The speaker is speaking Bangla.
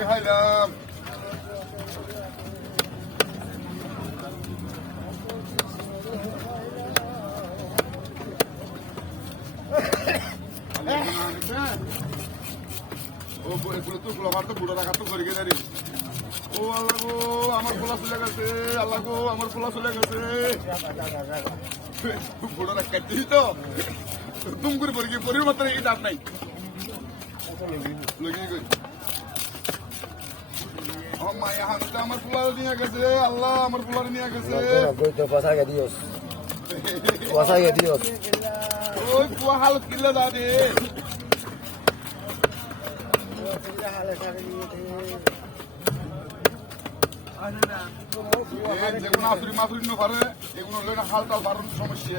মুরগি খাইলাম ও এগুলো তো গোলাবার তো বুড়ো রাখা তো করে গেছে রে ও আল্লাহ গো আমার পোলা চলে গেছে আল্লাহ গো আমার পোলা চলে গেছে বুড়ো রাখা কাটতেছি তো তুম করে পড়ে গিয়ে পরির মাত্রা এই দাঁত নাই লগিয়ে করি আমার মায়া হাতে আমার পোলা নিয়ে গেছে আল্লাহ আমার পোলা নিয়ে গেছে ওই পুয়া হালত কিল্লা দা দে যেগুলো আসুরি মাসুরি না পারে এগুলো হালতাল বাড়ানোর সমস্যা